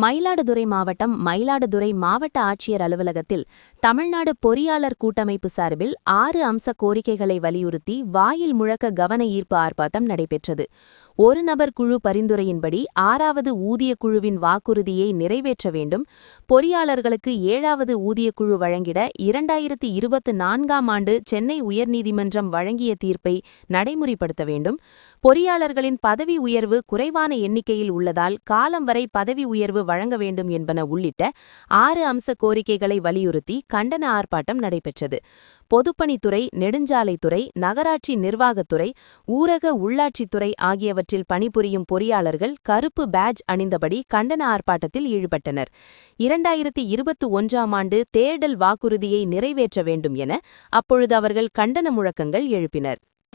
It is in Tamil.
மயிலாடுதுறை மாவட்டம் மயிலாடுதுறை மாவட்ட ஆட்சியர் அலுவலகத்தில் தமிழ்நாடு பொறியாளர் கூட்டமைப்பு சார்பில் ஆறு அம்ச கோரிக்கைகளை வலியுறுத்தி வாயில் முழக்க கவன ஈர்ப்பு ஆர்ப்பாட்டம் நடைபெற்றது. ஒரு நபர் குழு பரிந்துரையின்படி ஆறாவது ஊதியக் குழுவின் வாக்குறுதியை நிறைவேற்ற வேண்டும். பொறியாளர்களுக்கு ஏழாவது ஊதியக் குழு வழங்கிட இரண்டாயிரத்தி இருபத்து நான்காம் ஆண்டு சென்னை உயர்நீதிமன்றம் வழங்கிய தீர்ப்பை நடைமுறைப்படுத்த வேண்டும். பொறியாளர்களின் பதவி உயர்வு குறைவான எண்ணிக்கையில் உள்ளதால் காலம் வரை பதவி உயர்வு வழங்க வேண்டும் என்பன உள்ளிட்ட ஆறு அம்ச கோரிக்கைகளை வலியுறுத்தி கண்டன ஆர்ப்பாட்டம் நடைபெற்றது. பொதுப்பணித்துறை நெடுஞ்சாலைத்துறை நகராட்சி நிர்வாகத்துறை ஊரக உள்ளாட்சித்துறை ஆகியவற்றில் பணிபுரியும் பொறியாளர்கள் கருப்பு பேட்ஜ் அணிந்தபடி கண்டன ஆர்ப்பாட்டத்தில் ஈடுபட்டனர். இரண்டாயிரத்தி இருபத்தி ஒன்றாம் ஆண்டு தேர்தல் வாக்குறுதியை நிறைவேற்ற வேண்டும் என அப்பொழுது அவர்கள் கண்டன முழக்கங்கள் எழுப்பினர்.